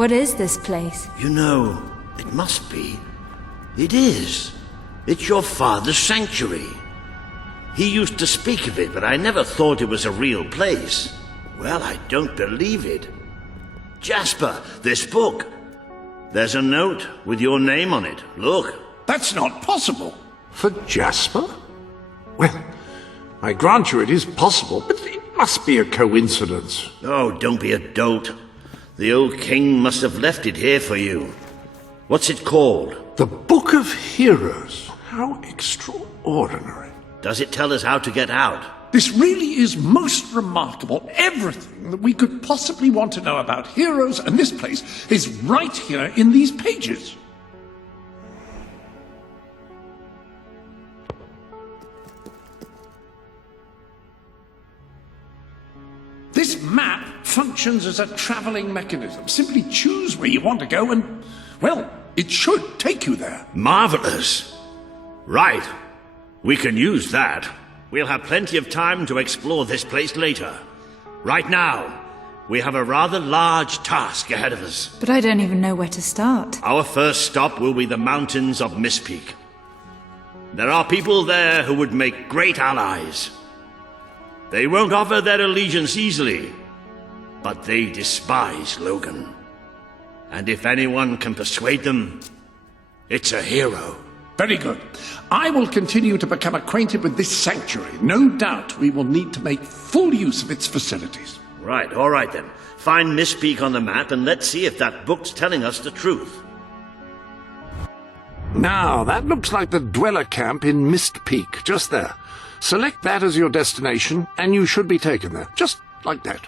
What is this place? You know, it must be. It is. It's your father's sanctuary. He used to speak of it, but I never thought it was a real place. Well, I don't believe it. Jasper, this book. There's a note with your name on it. Look. That's not possible. For Jasper? Well, I grant you it is possible, but it must be a coincidence. Oh, don't be a dolt. The old king must have left it here for you. What's it called? The Book of Heroes. How extraordinary. Does it tell us how to get out? This really is most remarkable. Everything that we could possibly want to know about heroes and this place is right here in these pages. This map functions as a traveling mechanism. Simply choose where you want to go and, well, it should take you there. Marvelous. Right. We can use that. We'll have plenty of time to explore this place later. Right now, we have a rather large task ahead of us. But I don't even know where to start. Our first stop will be the mountains of Mistpeak. There are people there who would make great allies. They won't offer their allegiance easily, but they despise Logan. And if anyone can persuade them, it's a hero. Very good. I will continue to become acquainted with this sanctuary. No doubt we will need to make full use of its facilities. Right, all right then. Find Mistpeak on the map and let's see if that book's telling us the truth. Now, that looks like the dweller camp in Mist Peak, just there. Select that as your destination, and you should be taken there, just like that.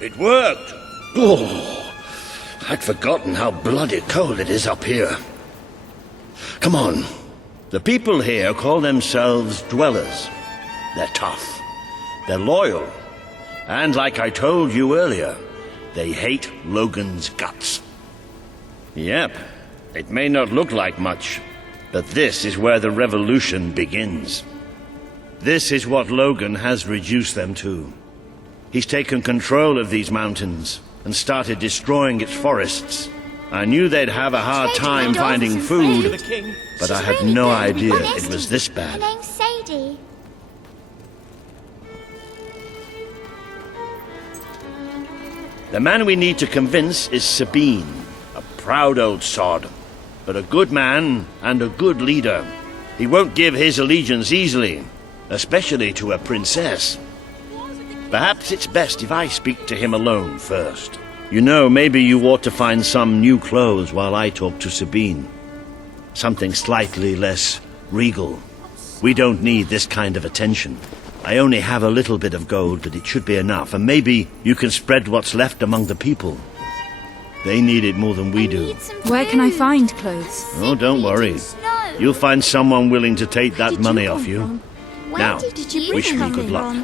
It worked! Oh, I'd forgotten how bloody cold it is up here. Come on. The people here call themselves dwellers. They're tough. They're loyal. And like I told you earlier, they hate Logan's guts. Yep, it may not look like much, but this is where the revolution begins. This is what Logan has reduced them to. He's taken control of these mountains and started destroying its forests. I knew they'd have a hard time finding food, but I had no idea it was this bad. Her name's Sadie. The man we need to convince is Sabine, a proud old sod, but a good man and a good leader. He won't give his allegiance easily, especially to a princess. Perhaps it's best if I speak to him alone first. You know, maybe you ought to find some new clothes while I talk to Sabine. Something slightly less regal. We don't need this kind of attention. I only have a little bit of gold, but it should be enough, and maybe you can spread what's left among the people. They need it more than we do. Where can I find clothes? Oh, don't worry. You'll find someone willing to take that money off you. Now, wish me good luck.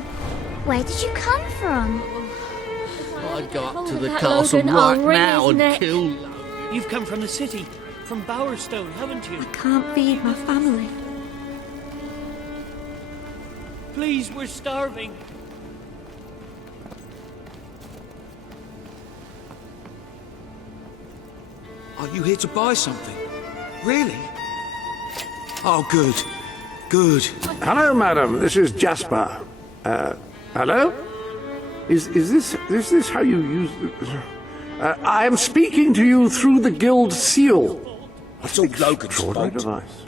Where did you come from? I'd go up to the castle right now and kill... You've come from the city, from Bowerstone, haven't you? I can't feed my family. Please, we're starving. Are you here to buy something? Really? Oh, good. Good. Hello, madam. This is Jasper. Hello? Is this how you use... I am speaking to you through the guild seal. What's all Logan's Extraordinary fault? device.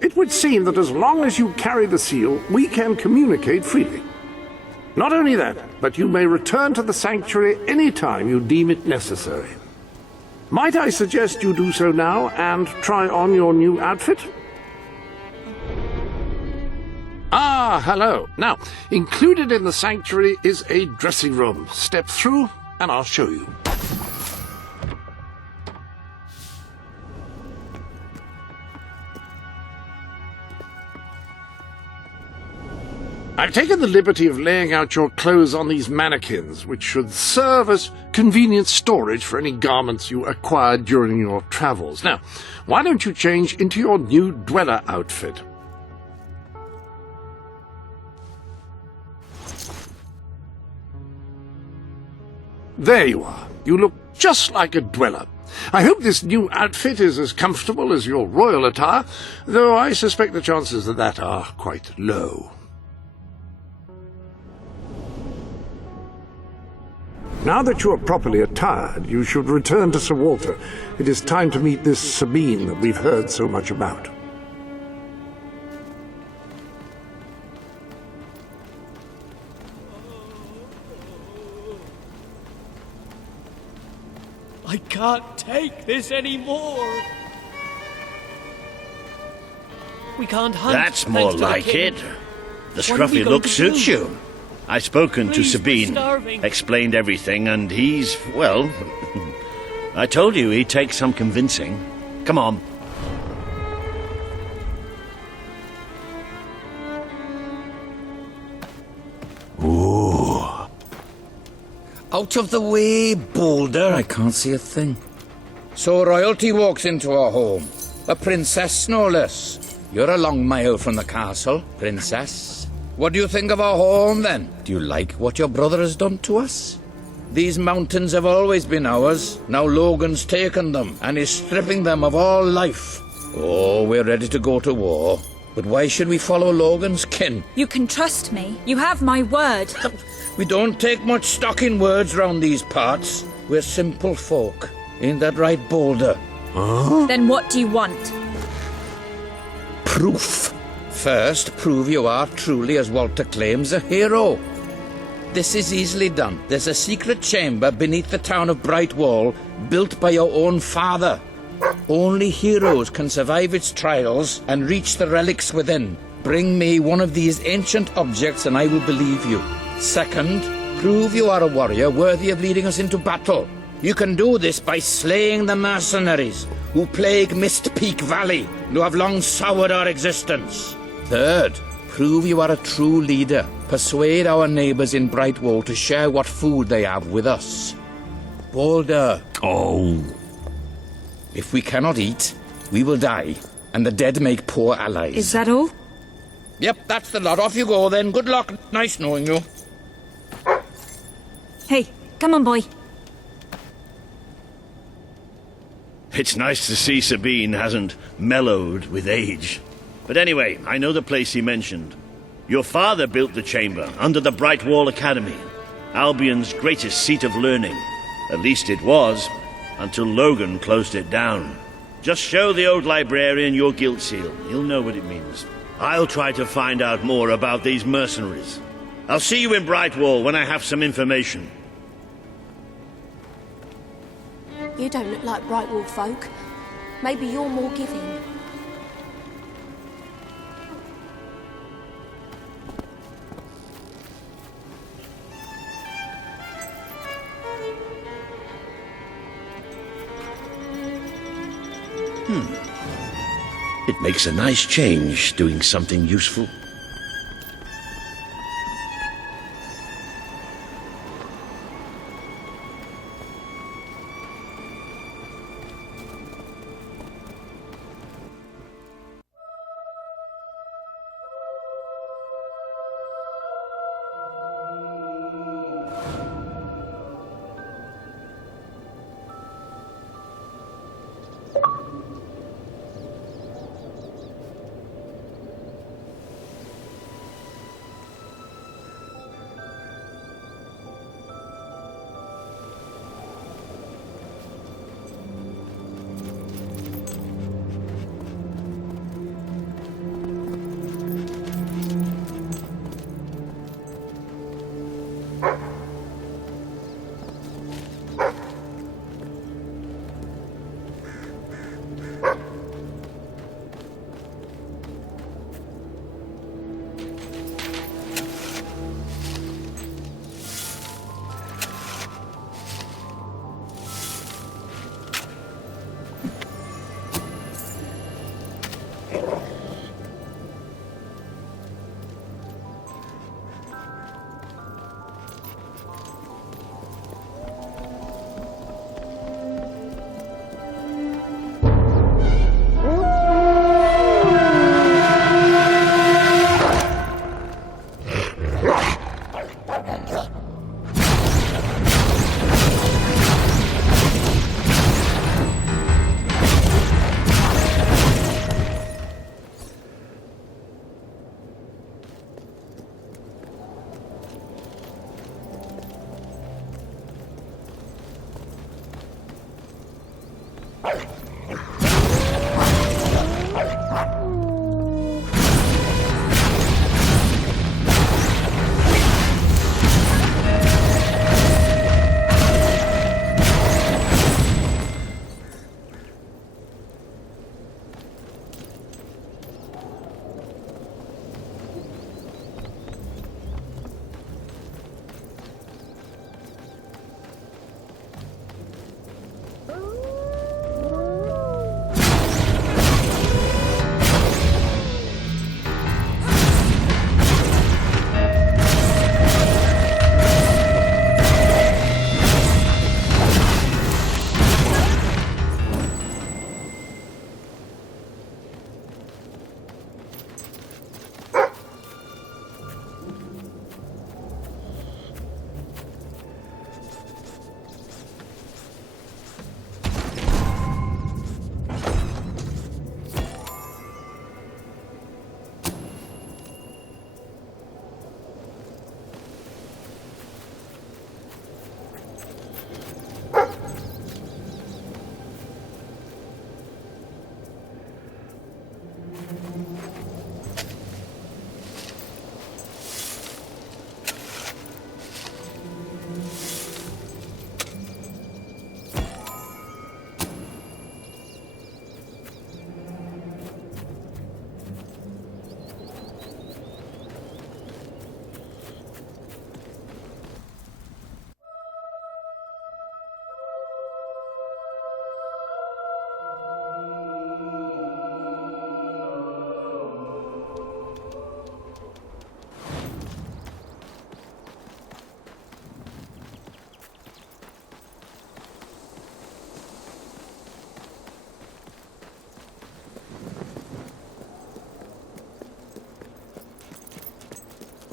It would seem that as long as you carry the seal, we can communicate freely. Not only that, but you may return to the sanctuary any time you deem it necessary. Might I suggest you do so now and try on your new outfit? Ah, hello. Now, included in the sanctuary is a dressing room. Step through and I'll show you. I've taken the liberty of laying out your clothes on these mannequins, which should serve as convenient storage for any garments you acquired during your travels. Now, why don't you change into your new dweller outfit? There you are. You look just like a dweller. I hope this new outfit is as comfortable as your royal attire, though I suspect the chances of that are quite low. Now that you are properly attired, you should return to Sir Walter. It is time to meet this Sabine that we've heard so much about. I can't take this anymore. We can't hunt. That's more thanks to the like king. it. The What are we scruffy going look to suits do? you. I've spoken to Please, we're Sabine, starving. explained everything, and he's, well, I told you he'd take some convincing. Come on. Out of the way, Boulder. I can't see a thing. So royalty walks into our home. A princess, no less. You're a long mile from the castle, princess. What do you think of our home, then? Do you like what your brother has done to us? These mountains have always been ours. Now Logan's taken them and is stripping them of all life. Oh, we're ready to go to war. But why should we follow Logan's kin? You can trust me. You have my word. We don't take much stock in words round these parts. We're simple folk. Ain't that right, Boulder? Then what do you want? Proof. First, prove you are truly, as Walter claims, a hero. This is easily done. There's a secret chamber beneath the town of Brightwall, built by your own father. Only heroes can survive its trials and reach the relics within. Bring me one of these ancient objects and I will believe you. Second, prove you are a warrior worthy of leading us into battle. You can do this by slaying the mercenaries who plague Mist Peak Valley and who have long soured our existence. Third, prove you are a true leader. Persuade our neighbors in Brightwall to share what food they have with us. Boulder. Oh. If we cannot eat, we will die, and the dead make poor allies. Is that all? Yep, that's the lot. Off you go then. Good luck. Nice knowing you. Hey, come on, boy. It's nice to see Sabine hasn't mellowed with age. But anyway, I know the place he mentioned. Your father built the chamber under the Brightwall Academy, Albion's greatest seat of learning. At least it was, until Logan closed it down. Just show the old librarian your guild seal. He'll know what it means. I'll try to find out more about these mercenaries. I'll see you in Brightwall when I have some information. You don't look like Brightwall folk. Maybe you're more giving. It makes a nice change doing something useful.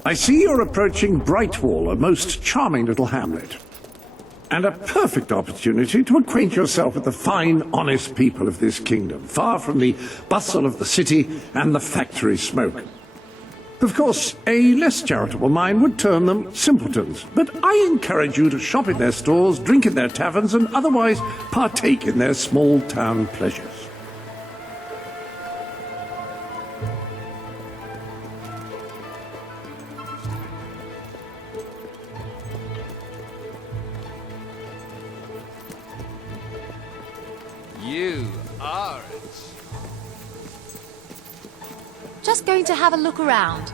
I see you're approaching Brightwall, a most charming little hamlet. And a perfect opportunity to acquaint yourself with the fine, honest people of this kingdom, far from the bustle of the city and the factory smoke. Of course, a less charitable mind would term them simpletons, but I encourage you to shop in their stores, drink in their taverns, and otherwise partake in their small-town pleasures. You are it. Just going to have a look around.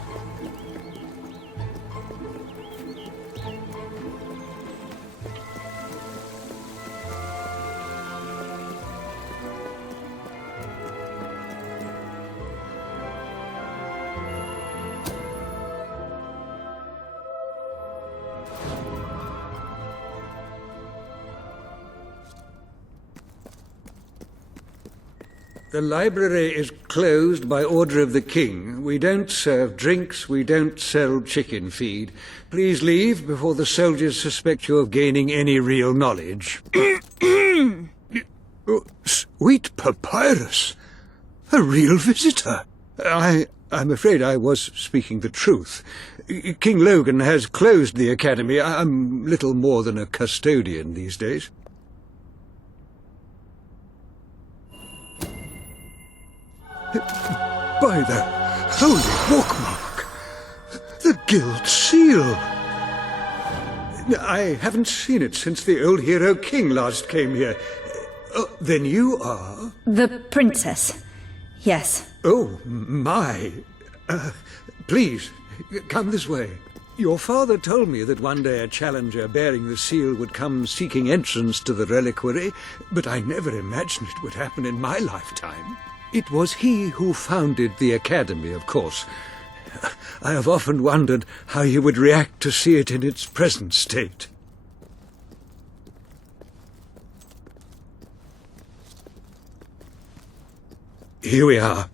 The library is closed by order of the king. We don't serve drinks, we don't sell chicken feed. Please leave before the soldiers suspect you of gaining any real knowledge. Oh, sweet papyrus! A real visitor! I'm afraid I was speaking the truth. King Logan has closed the academy. I'm little more than a custodian these days. By the holy bookmark! The Guild Seal! I haven't seen it since the old hero king last came here. Then you are? The princess. Yes. Oh, my. Please, come this way. Your father told me that one day a challenger bearing the seal would come seeking entrance to the reliquary, but I never imagined it would happen in my lifetime. It was he who founded the academy, of course. I have often wondered how he would react to see it in its present state. Here we are.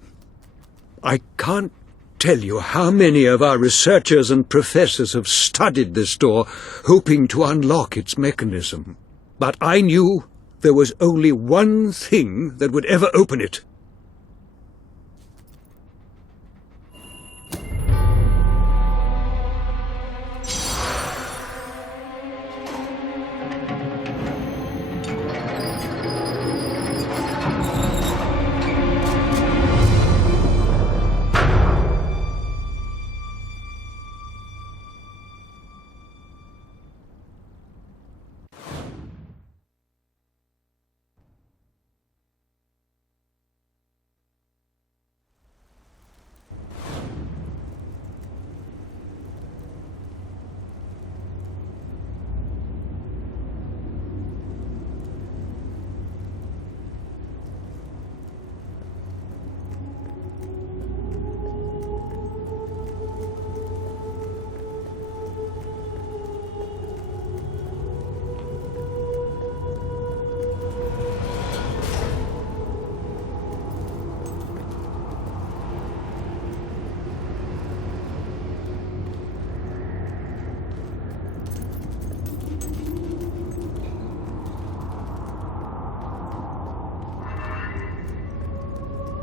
I can't tell you how many of our researchers and professors have studied this door, hoping to unlock its mechanism. But I knew there was only one thing that would ever open it.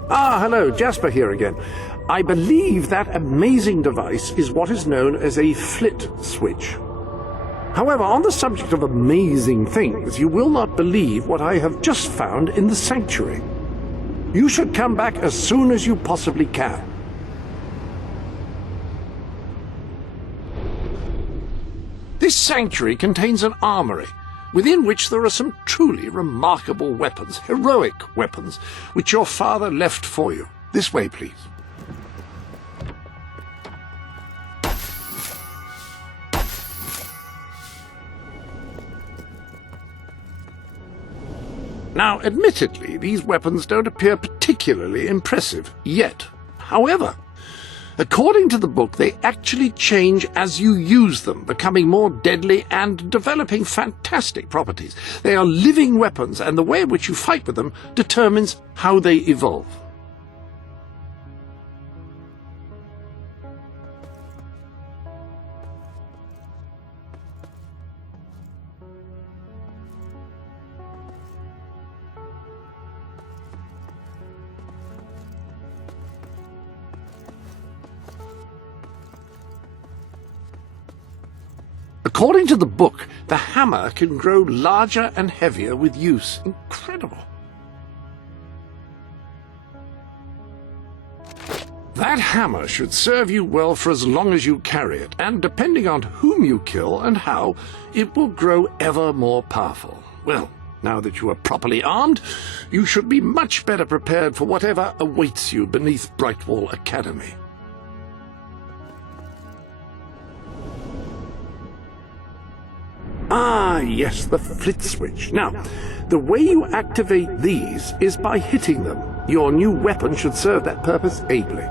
Ah, hello, Jasper here again. I believe that amazing device is what is known as a flit switch. However, on the subject of amazing things, you will not believe what I have just found in the sanctuary. You should come back as soon as you possibly can. This sanctuary contains an armory, within which there are some truly remarkable weapons, heroic weapons, which your father left for you. This way, please. Now, admittedly, these weapons don't appear particularly impressive yet. However, according to the book, they actually change as you use them, becoming more deadly and developing fantastic properties. They are living weapons, and the way in which you fight with them determines how they evolve. According to the book, the hammer can grow larger and heavier with use. Incredible. That hammer should serve you well for as long as you carry it, and depending on whom you kill and how, it will grow ever more powerful. Well, now that you are properly armed, you should be much better prepared for whatever awaits you beneath Brightwall Academy. Ah, yes, the flit switch. Now, the way you activate these is by hitting them. Your new weapon should serve that purpose ably.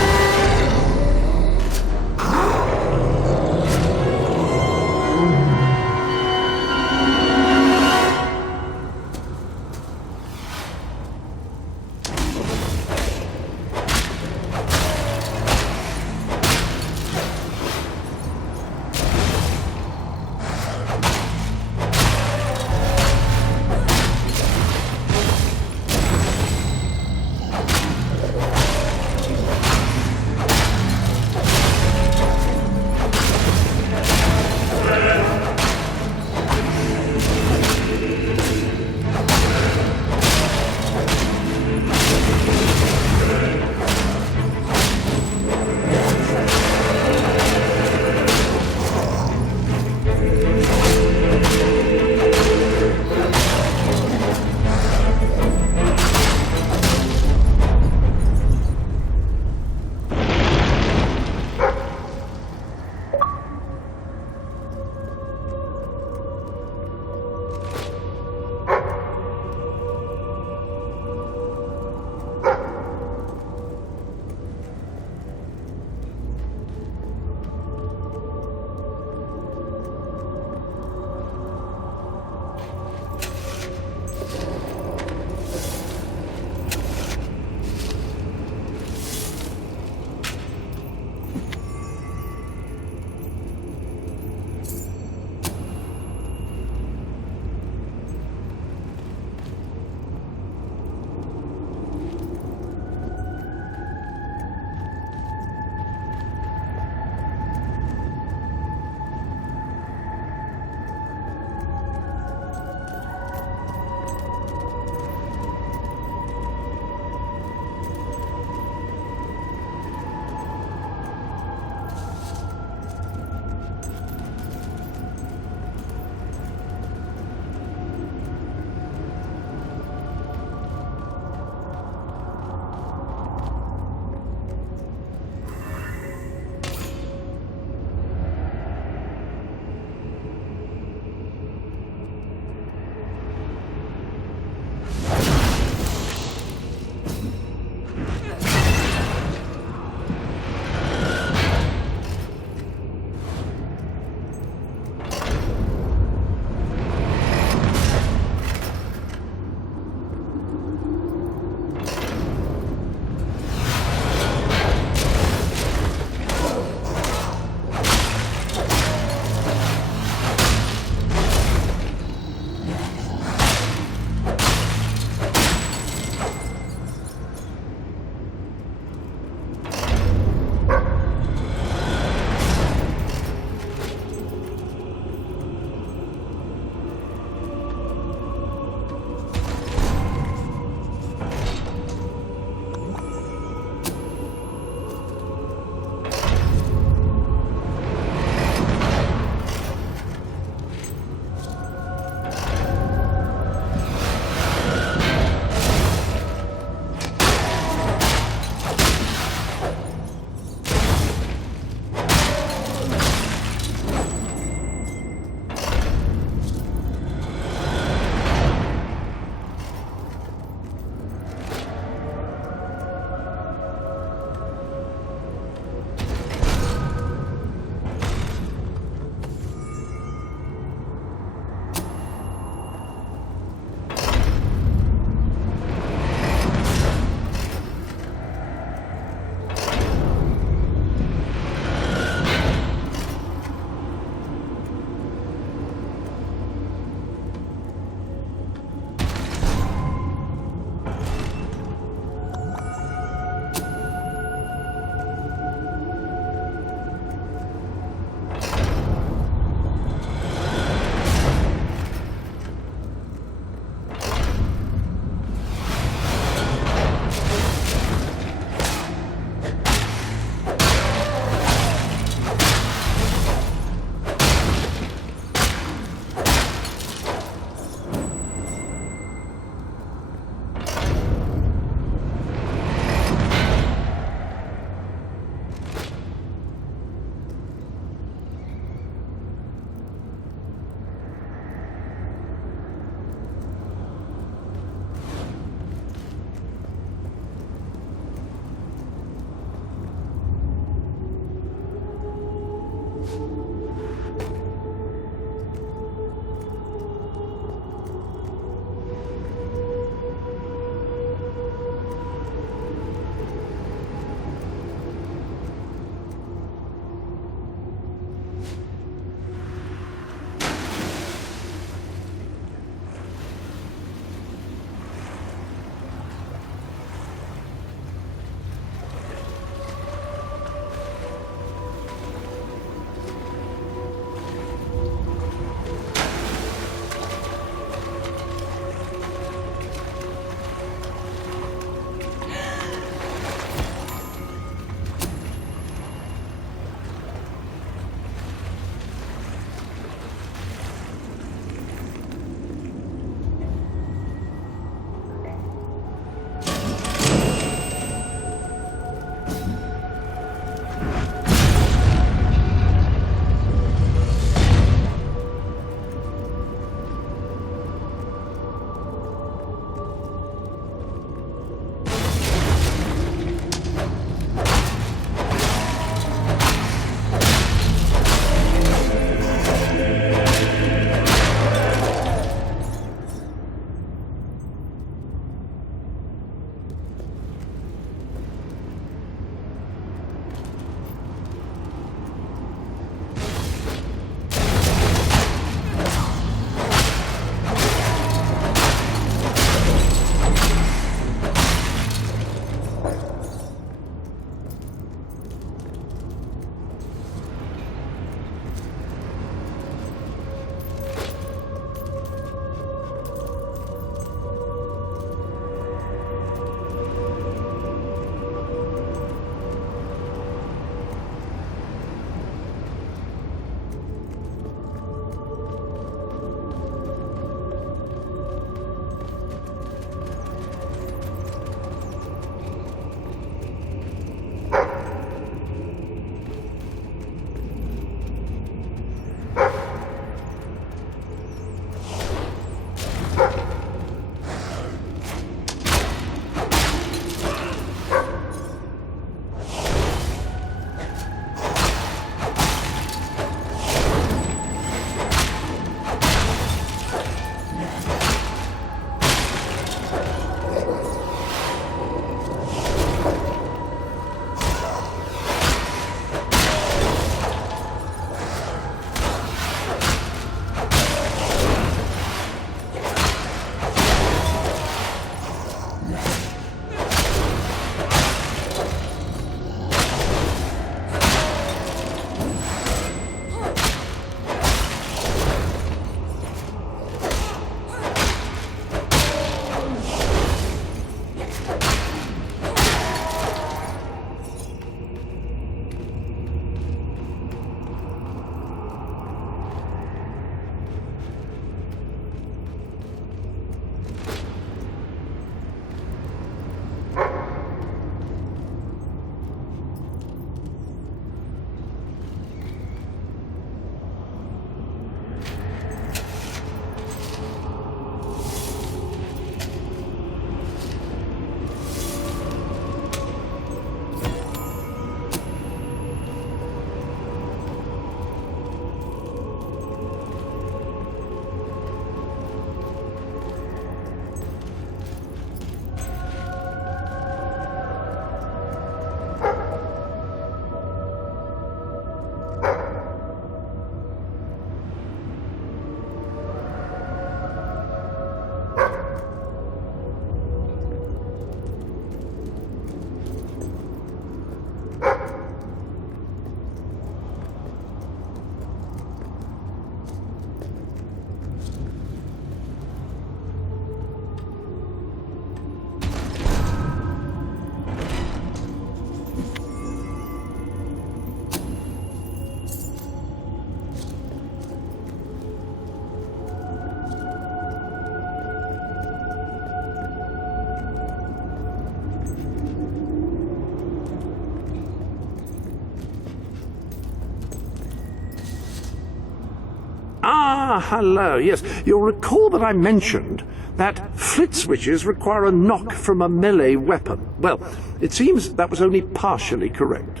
hello. Yes, you'll recall that I mentioned that flit switches require a knock from a melee weapon. Well, it seems that was only partially correct.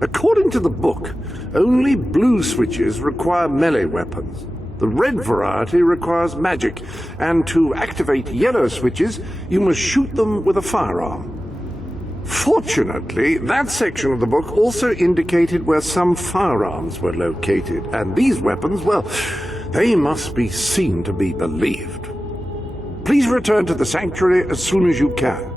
According to the book, only blue switches require melee weapons. The red variety requires magic, and to activate yellow switches, you must shoot them with a firearm. Fortunately, that section of the book also indicated where some firearms were located, and these weapons, well, they must be seen to be believed. Please return to the sanctuary as soon as you can.